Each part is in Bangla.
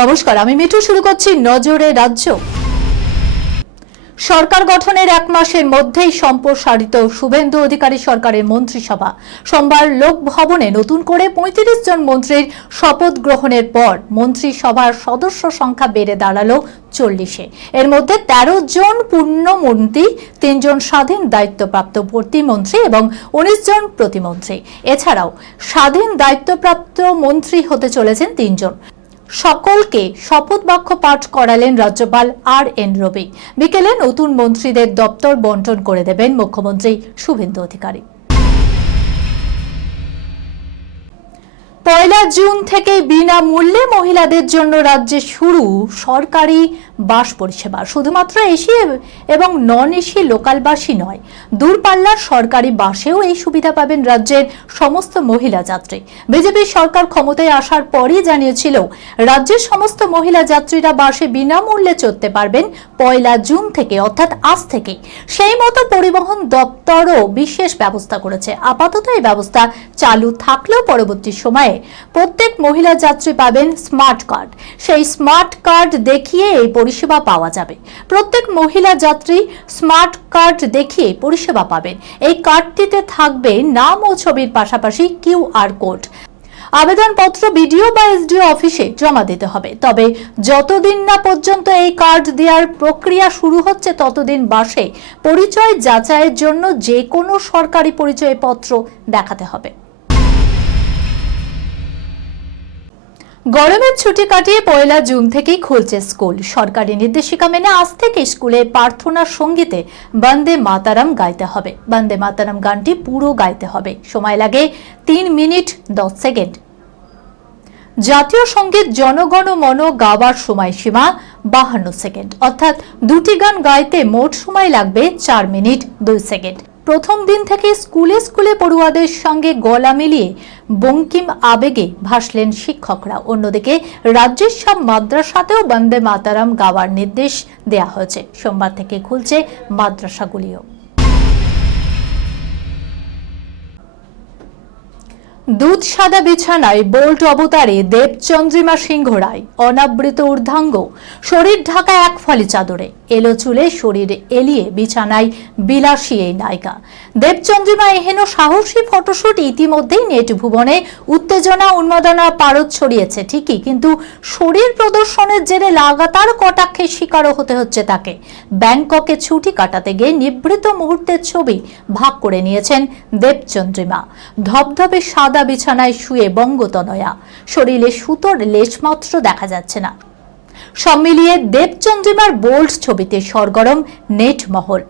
নমস্কার, আমি মিঠু। শুরু করছি নজরে রাজ্য। সরকার গঠনের এক মাসের মধ্যেই সম্প্রসারিত শুভেন্দু অধিকারী সরকারের মন্ত্রিসভা। সোমবার লোকভবনে নতুন করে ৩৫ জন মন্ত্রীর শপথ গ্রহণের পর মন্ত্রিসভার সদস্য সংখ্যা বেড়ে দাঁড়ালো ৪০-এ। এর মধ্যে ১৩ জন পূর্ণমন্ত্রী, ৩ জন স্বাধীন দায়িত্বপ্রাপ্ত প্রতিমন্ত্রী এবং ১৯ জন প্রতিমন্ত্রী। এছাড়াও স্বাধীন দায়িত্বপ্রাপ্ত মন্ত্রী হতে চলেছেন ৩ জন। সকলকে শপথ বাক্য পাঠ করালেন রাজ্যপাল আর.এন. রবি। বিকেলে নতুন মন্ত্রীদের দপ্তর বন্টন করে দেবেন মুখ্যমন্ত্রী শুভেন্দু অধিকারী। ১ জুন থেকে বিনামূল্যে মহিলাদের জন্য রাজ্যে শুরু সরকারি বাস পরিষেবা। শুধুমাত্র এসি এবং নন এসি লোকালবাসী নয়, দূরপাল্লার সরকারি বাসেও এই সুবিধা পাবেন রাজ্যের সমস্ত মহিলা যাত্রী। বিজেপি সরকার ক্ষমতায় আসার পরই জানিয়েছিল রাজ্যের সমস্ত মহিলা যাত্রীরা বাসে বিনামূল্যে চড়তে পারবেন ১ জুন থেকে, অর্থাৎ আজ থেকে। সেই মতো পরিবহন দপ্তরও বিশেষ ব্যবস্থা করেছে। আপাতত এই ব্যবস্থা চালু থাকলেও পরবর্তী সময়ে প্রত্যেক মহিলা যাত্রী পাবেন স্মার্ট কার্ড। সেই স্মার্ট কার্ড দেখিয়ে এই পরিষেবা পাওয়া যাবে। প্রত্যেক মহিলা যাত্রী স্মার্ট কার্ড দেখিয়ে পরিষেবা পাবেন। এই কার্ডটিতে থাকবে নাম ও ছবির পাশাপাশি কিউআর কোড। আবেদনপত্র বিডিও বা এসডিও অফিসে জমা দিতে হবে। তবে যতদিন না পর্যন্ত এই কার্ড দেওয়ার প্রক্রিয়া শুরু হচ্ছে ততদিন বাসে পরিচয় যাচাইয়ের জন্য যে কোনো সরকারি পরিচয়পত্র দেখাতে হবে। গরমের ছুটি কাটিয়ে ১ জুন থেকেই খুলছে স্কুল। সরকারি নির্দেশিকা মেনে আজ থেকে স্কুলে প্রার্থনা সঙ্গীতে বন্দে মাতারাম গাইতে হবে। বন্দে মাতারাম গানটি পুরো গাইতে হবে। সময় লাগে ৩ মিনিট ১০ সেকেন্ড। জাতীয় সঙ্গীত জনগণ মন গাওয়ার সময়সীমা ৫২ সেকেন্ড, অর্থাৎ দুটি গান গাইতে মোট সময় লাগবে ৪ মিনিট ২ সেকেন্ড। প্রথম দিন থেকে স্কুলে স্কুলে পড়ুয়াদের সঙ্গে গলা মিলিয়ে বঙ্কিম আবেগে ভাসলেন শিক্ষকরা। অন্যদিকে রাজ্যের সব মাদ্রাসাতেও বন্দে মাতারাম গাওয়ার নির্দেশ দেয়া হয়েছে। সোমবার থেকে খুলছে মাদ্রাসাগুলিও। দুধ সাদা বিছানায় বোল্ট অবতারে দেবচন্দ্রিমা সিংহ রায়। অনাবৃত ঊর্ধ্বাঙ্গ, শরীর ঢাকা এক ফালি চাদরে, এলো চুলে শরীর এলিয়ে বিছানায় বিলাসী এই নায়িকা। দেবচন্দ্রিমা এহেন সাহসী ফটোশুট ইতিমধ্যেই নেট ভুবনে উত্তেজনা উন্মাদনা পারদ ছড়িয়েছে ঠিকই, কিন্তু শরীর প্রদর্শনের জেরে লাগাতার কটাক্ষের শিকারও হতে হচ্ছে তাকে। ব্যাংককে ছুটি কাটাতে গিয়ে নিভৃত মুহূর্তের ছবি ভাগ করে নিয়েছেন দেবচন্দ্রিমা। ধবধবে সাদা বিছানায় শুয়ে বঙ্গতনয়া, শরীরে সুতোর লেশমাত্র দেখা যাচ্ছে না। সব মিলিয়ে দেবচন্দ্রিমার বোল্ড ছবিতে সরগরম নেট মহল।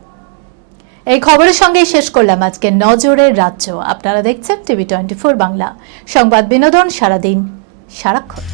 এই খবরের সঙ্গে শেষ করলাম আজকে নজরের রাজ্য। আপনারা দেখছেন টিভি 24 বাংলা, সংবাদ বিনোদন সারাদিন সারাক্ষণ।